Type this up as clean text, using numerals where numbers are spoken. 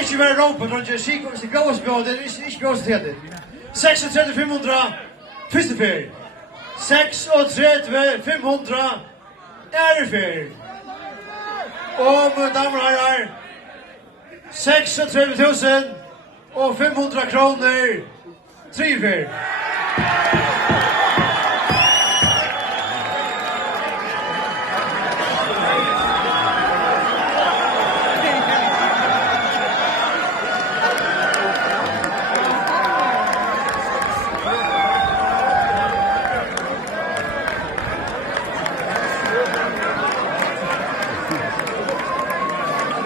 Ikke være råpen, når jeg sier det gås på, det er ikke gås til det. 36-500, første fer. 36-500, ære fer. Og mine damer og herrer, 36.500 kroner, tre fer.